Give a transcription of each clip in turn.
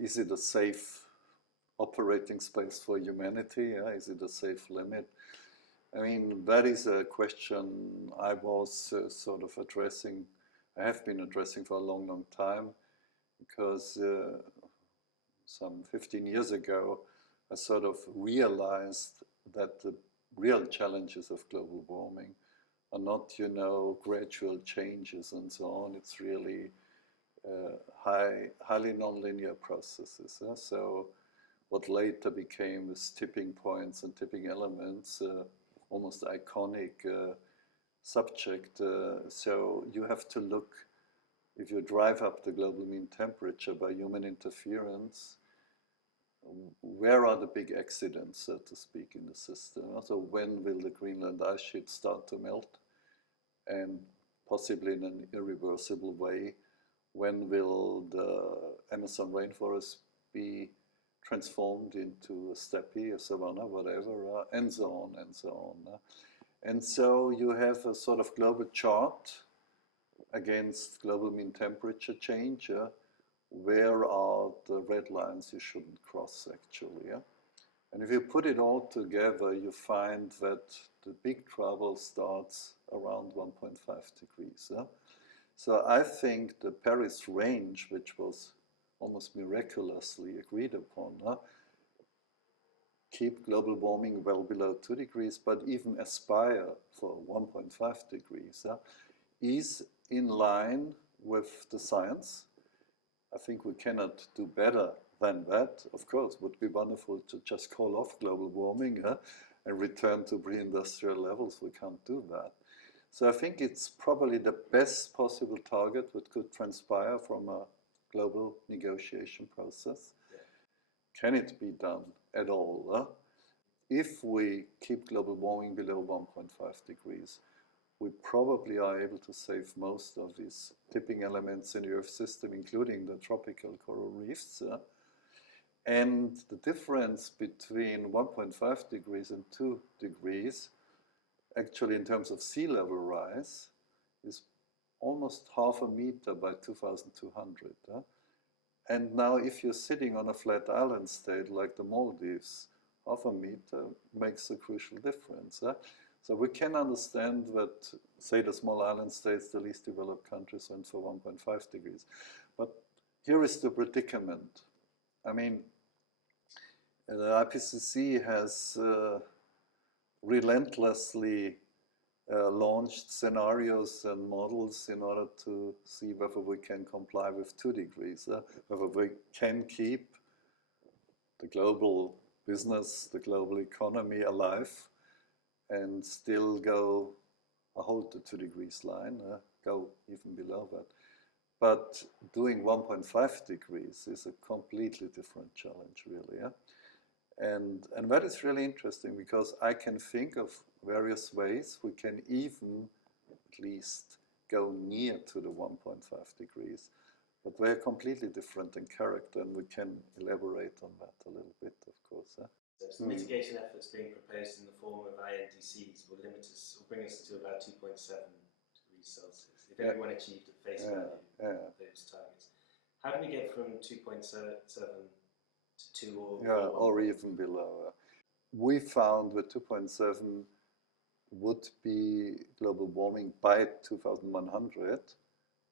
Is it a safe operating space for humanity? Is it a safe limit? I mean, that is a question I was sort of addressing, I have been addressing for a long, long time, because some 15 years ago, I sort of realized that the real challenges of global warming are not, you know, gradual changes and so on. It's really highly nonlinear processes. So what later became with tipping points and tipping elements, almost iconic subject. So you have to look, if you drive up the global mean temperature by human interference, where are the big accidents, so to speak, in the system? So when will the Greenland ice sheet start to melt? And possibly in an irreversible way, when will the Amazon rainforest be transformed into a steppe, a savanna, whatever, and so on and so on. And so you have a sort of global chart against global mean temperature change. Where are the red lines you shouldn't cross, actually? And if you put it all together, you find that the big trouble starts around 1.5 degrees. So I think the Paris range, which was almost miraculously agreed upon, keep global warming well below 2 degrees, but even aspire for 1.5 degrees, is in line with the science. I think we cannot do better than that. Of course, it would be wonderful to just call off global warming and return to pre-industrial levels. We can't do that. So I think it's probably the best possible target that could transpire from a global negotiation process. Yeah. Can it be done at all? If we keep global warming below 1.5 degrees, we probably are able to save most of these tipping elements in the Earth system, including the tropical coral reefs. And the difference between 1.5 degrees and 2 degrees, actually in terms of sea level rise, is almost 0.5 meter by 2,200. And now if you're sitting on a flat island state like the Maldives, 0.5 meter makes a crucial difference. So we can understand that, say, the small island states, the least developed countries, went for 1.5 degrees. But here is the predicament. I mean, the IPCC has relentlessly launched scenarios and models in order to see whether we can comply with 2 degrees, whether we can keep the global business, the global economy alive, and still go, hold the 2 degrees line, go even below that. But doing 1.5 degrees is a completely different challenge, really. And that is really interesting, because I can think of various ways we can even at least go near to the 1.5 degrees. But they're completely different in character, and we can elaborate on that a little bit, of course. So the mitigation efforts being proposed in the form of INDCs will limit us, will bring us to about 2.7 degrees Celsius, if everyone achieved at face value those targets. How do we get from 2.7 to 2 or even below? We found that 2.7 would be global warming by 2100,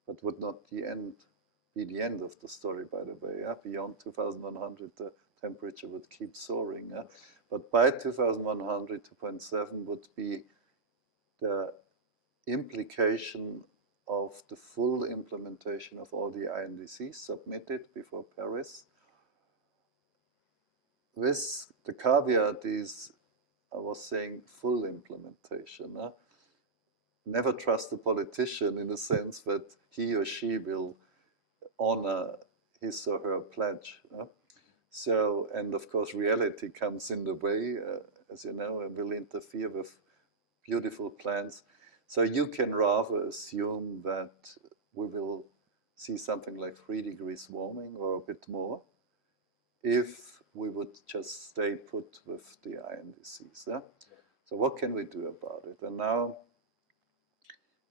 but would not be the end of the story, by the way. Beyond 2100, the temperature would keep soaring. But by 2100, 2.7 would be the implication of the full implementation of all the INDCs submitted before Paris. With the caveat is, I was saying, full implementation. Never trust a politician in the sense that he or she will honor his or her pledge. So, and of course reality comes in the way, as you know, and will interfere with beautiful plans. So you can rather assume that we will see something like 3 degrees warming or a bit more if we would just stay put with the INDCs. So what can we do about it? And now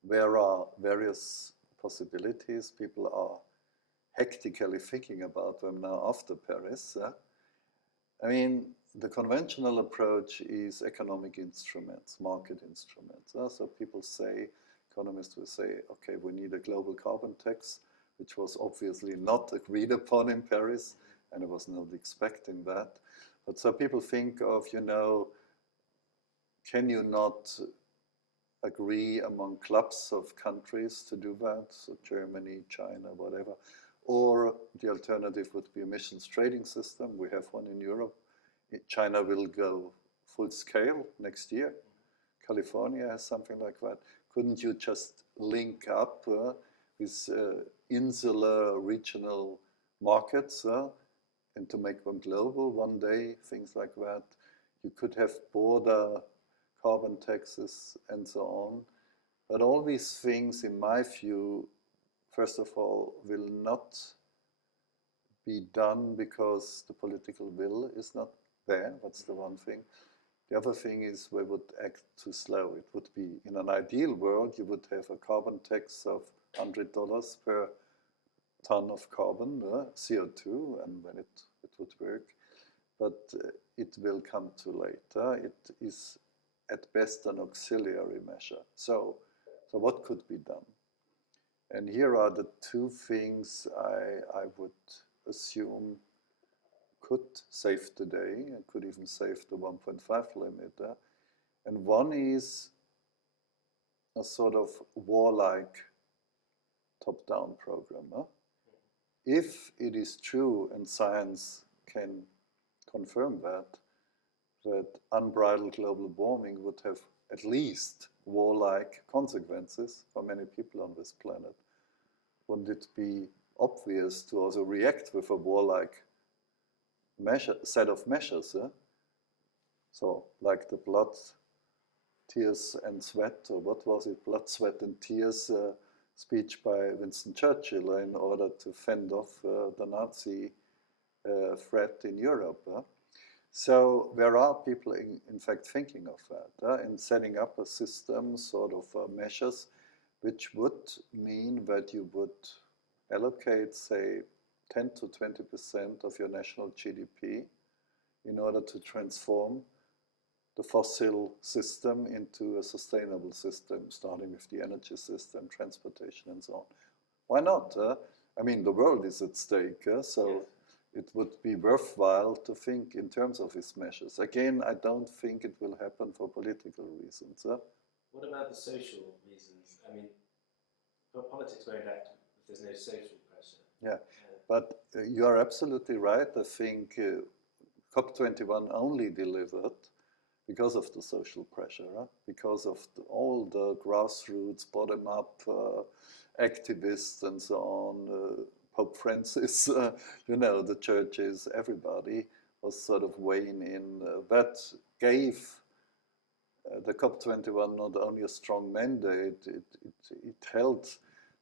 there are various possibilities. People are hectically thinking about them now after Paris. I mean, the conventional approach is economic instruments, market instruments. So people say, economists will say, okay, we need a global carbon tax, which was obviously not agreed upon in Paris, and I was not expecting that. But so people think of, you know, can you not agree among clubs of countries to do that? So Germany, China, whatever. Or the alternative would be emissions trading system. We have one in Europe. China will go full scale next year. California has something like that. Couldn't you just link up with insular regional markets and to make them global one day, things like that? You could have border carbon taxes and so on. But all these things, in my view, first of all, will not be done because the political will is not there. That's the one thing. The other thing is we would act too slow. It would be, in an ideal world, you would have a carbon tax of $100 per ton of carbon, CO2, and then it would work. But it will come too late. It is at best an auxiliary measure. So what could be done? And here are the two things I would assume could save today, and could even save the 1.5 limit. And one is a sort of warlike top-down program. If it is true, and science can confirm that unbridled global warming would have at least warlike consequences for many people on this planet, wouldn't it be obvious to also react with a warlike set of measures? So, like the blood, tears and sweat, or what was it, blood, sweat and tears speech by Winston Churchill in order to fend off the Nazi threat in Europe. So there are people, in fact, thinking of that and setting up a system, sort of measures, which would mean that you would allocate, say, 10 to 20% of your national GDP in order to transform the fossil system into a sustainable system, starting with the energy system, transportation, and so on. Why not? I mean, the world is at stake, so yes. It would be worthwhile to think in terms of these measures. Again, I don't think it will happen for political reasons. What about the social reasons? I mean, politics won't act if there's no social pressure. Yeah, but you are absolutely right. I think COP21 only delivered because of the social pressure, because of all the grassroots, bottom-up activists and so on, Pope Francis, you know, the churches, everybody was sort of weighing in. That gave the COP21 not only a strong mandate, it held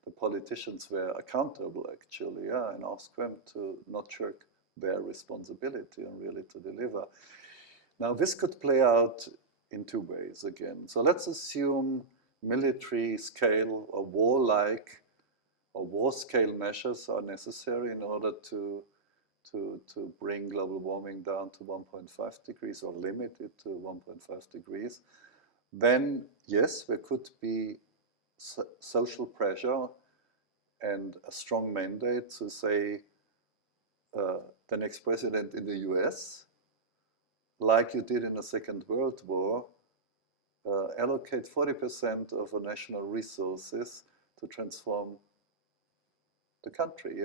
the politicians were accountable, actually, and asked them to not shirk their responsibility and really to deliver. Now, this could play out in two ways again. So let's assume military scale or warlike or war scale measures are necessary in order to bring global warming down to 1.5 degrees or limit it to 1.5 degrees. Then, yes, there could be social pressure and a strong mandate to say the next president in the US, like you did in the Second World War, allocate 40% of our national resources to transform the country,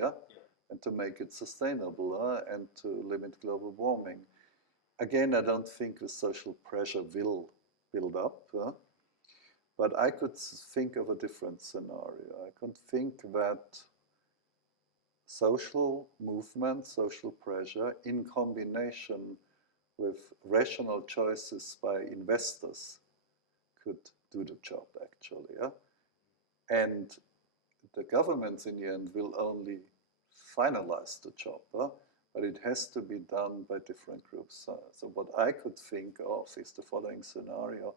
and to make it sustainable, and to limit global warming. Again, I don't think the social pressure will build up, but I could think of a different scenario. I could think that social movement, social pressure, in combination with rational choices by investors, could do the job, actually. And the governments in the end will only finalize the job, but it has to be done by different groups. So what I could think of is the following scenario.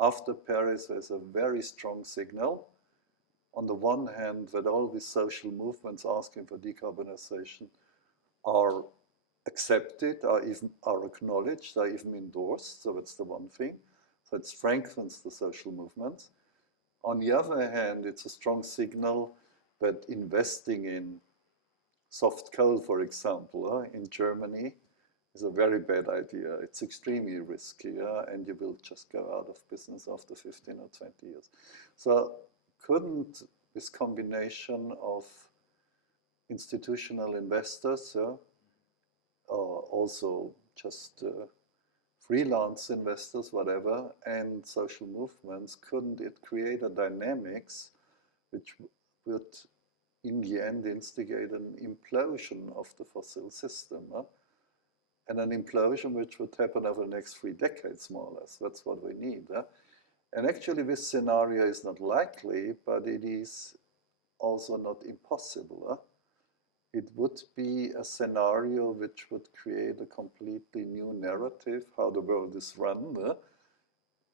After Paris, there's a very strong signal on the one hand, that all these social movements asking for decarbonization are accepted, are acknowledged, are even endorsed. So that's the one thing. So it strengthens the social movements. On the other hand, it's a strong signal that investing in soft coal, for example, in Germany is a very bad idea. It's extremely risky, and you will just go out of business after 15 or 20 years. So couldn't this combination of institutional investors, or also just freelance investors, whatever, and social movements, couldn't it create a dynamics which would in the end instigate an implosion of the fossil system? And an implosion which would happen over the next 3 decades, more or less. That's what we need. And actually this scenario is not likely, but it is also not impossible. It would be a scenario which would create a completely new narrative, how the world is run.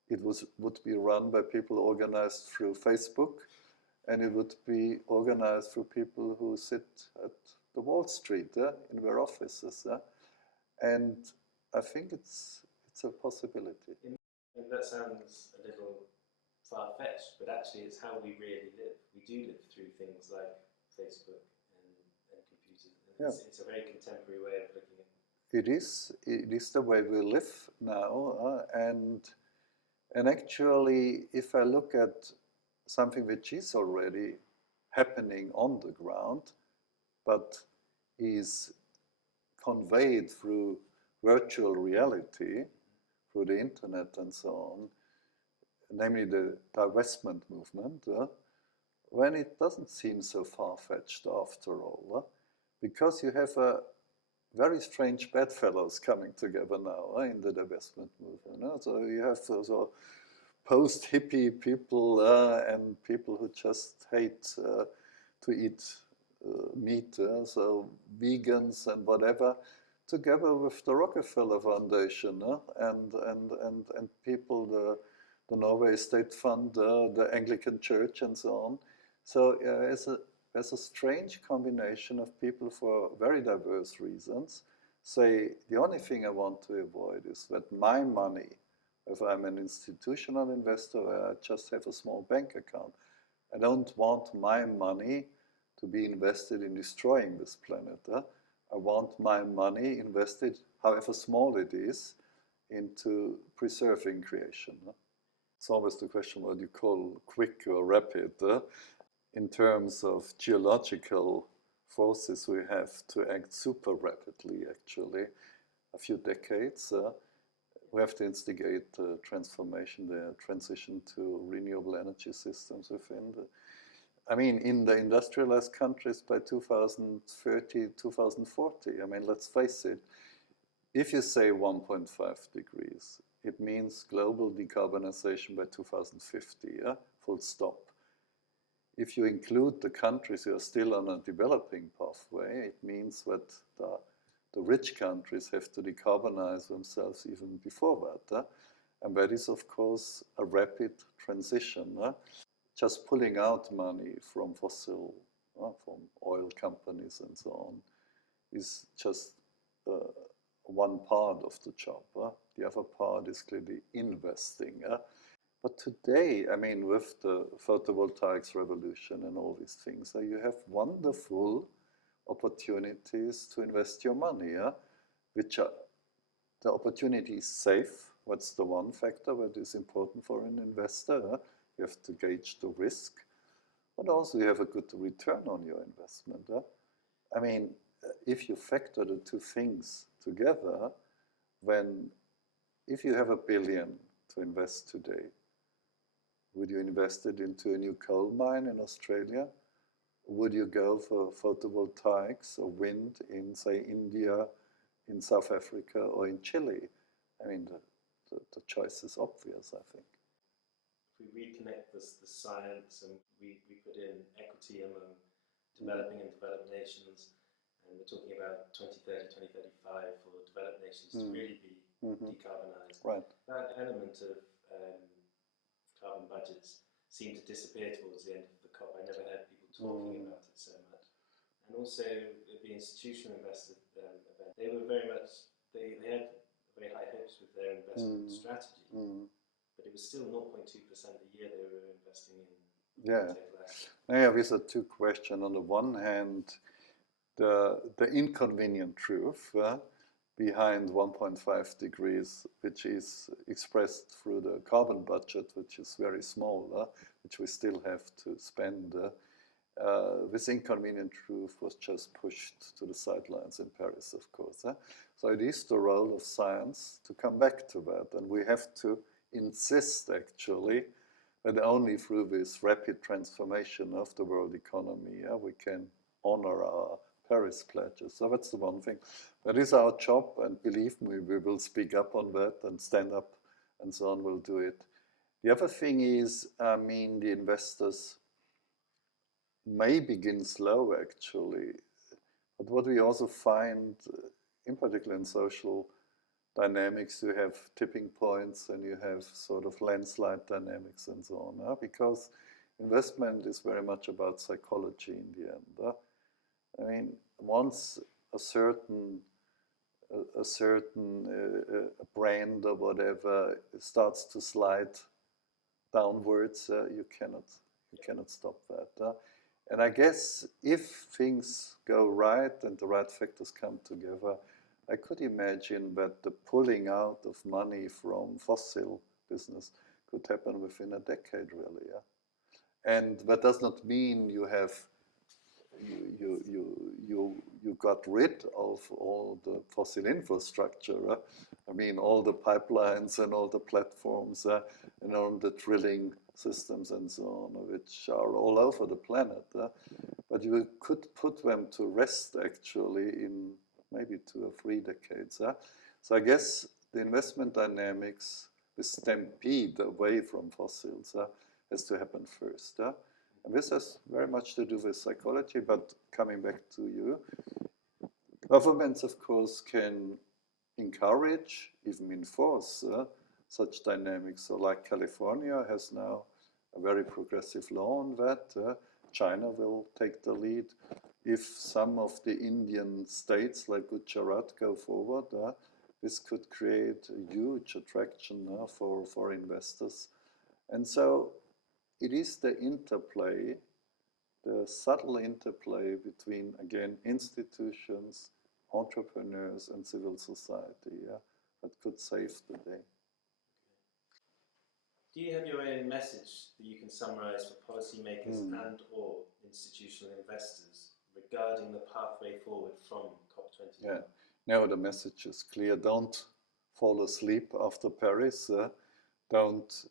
It would be run by people organized through Facebook, and it would be organized through people who sit at the Wall Street in their offices. And I think it's a possibility. And that sounds a little far-fetched, but actually it's how we really live. We do live through things like Facebook and computers. And it's a very contemporary way of looking at it. It is the way we live now. And actually, if I look at something which is already happening on the ground, but is conveyed through virtual reality, through the internet and so on, namely the divestment movement, when it doesn't seem so far-fetched after all, because you have a very strange bedfellows coming together now in the divestment movement. So you have so post-hippie people and people who just hate to eat meat, so vegans and whatever, together with the Rockefeller Foundation and people, the Norway State Fund, the Anglican Church, and so on. So there's a strange combination of people for very diverse reasons say the only thing I want to avoid is that my money, if I'm an institutional investor, I just have a small bank account. I don't want my money to be invested in destroying this planet. I want my money invested, however small it is, into preserving creation. It's always the question what you call quick or rapid. In terms of geological forces, we have to act super rapidly, actually. A few decades. We have to instigate the transformation, the transition to renewable energy systems within in the industrialized countries by 2030, 2040. Let's face it, if you say 1.5 degrees, it means global decarbonization by 2050, full stop. If you include the countries who are still on a developing pathway, it means that the rich countries have to decarbonize themselves even before that. And that is, of course, a rapid transition. Just pulling out money from fossil, from oil companies and so on, is just one part of the job. The other part is clearly investing. But today, with the photovoltaics revolution and all these things, you have wonderful opportunities to invest your money, which are, the opportunity is safe. That's the one factor that is important for an investor. You have to gauge the risk, but also you have a good return on your investment. If you factor the two things together, if you have $1 billion to invest today, would you invest it into a new coal mine in Australia? Would you go for photovoltaics or wind in, say, India, in South Africa, or in Chile? The choice is obvious, I think. If we reconnect the science and we put in equity among developing and developed nations, and we're talking about 2030, 2035 for developed nations to really be decarbonised. Right. That element of carbon budgets seemed to disappear towards the end of the COP. I never heard people talking about it so much. And also the institutional investor event, they were very much, they had very high hopes with their investment strategy, but it was still 0.2% a year they were investing in retail assets. Yeah, these are two questions. On the one hand, the inconvenient truth behind 1.5 degrees, which is expressed through the carbon budget, which is very small, which we still have to spend. This inconvenient truth was just pushed to the sidelines in Paris, of course. So it is the role of science to come back to that, and we have to insist, actually, that only through this rapid transformation of the world economy we can honor our Paris pledges. So that's the one thing. That is our job, and believe me, we will speak up on that and stand up and so on, we'll do it. The other thing is, I mean, the investors may begin slow, actually, but what we also find, in particular in social dynamics, you have tipping points and you have sort of landslide dynamics and so on, because investment is very much about psychology in the end. I mean, once a certain brand or whatever starts to slide downwards, you cannot stop that. And I guess if things go right and the right factors come together, I could imagine that the pulling out of money from fossil business could happen within a decade, really. And that does not mean you have you got rid of all the fossil infrastructure. I mean, all the pipelines and all the platforms and all the drilling systems and so on, which are all over the planet. But you could put them to rest, actually, in maybe 2 or 3 decades. So I guess the investment dynamics, the stampede away from fossils, has to happen first. And this has very much to do with psychology, but coming back to you, governments, of course, can encourage, even enforce such dynamics. So like California has now a very progressive law on that. China will take the lead. If some of the Indian states like Gujarat go forward, this could create a huge attraction for investors. And so it is the interplay, the subtle interplay between, again, institutions, entrepreneurs, and civil society that could save the day. Do you have your own message that you can summarize for policymakers and or institutional investors regarding the pathway forward from COP21? Yeah, now the message is clear. Don't fall asleep after Paris. Don't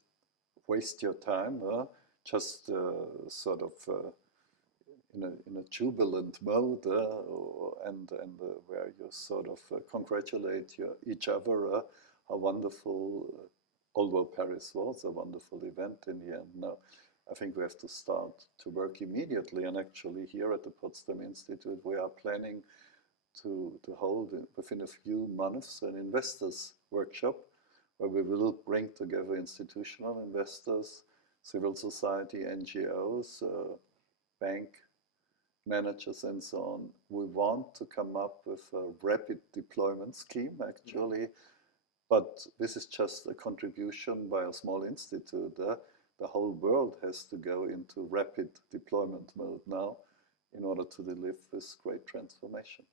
waste your time. Just sort of in a jubilant mode and where you sort of congratulate each other how wonderful, although Paris was a wonderful event in the end. Now, I think we have to start to work immediately, and actually here at the Potsdam Institute we are planning to hold within a few months an investors workshop where we will bring together institutional investors, civil society, NGOs, bank managers and so on. We want to come up with a rapid deployment scheme, actually, but this is just a contribution by a small institute. The whole world has to go into rapid deployment mode now in order to deliver this great transformation.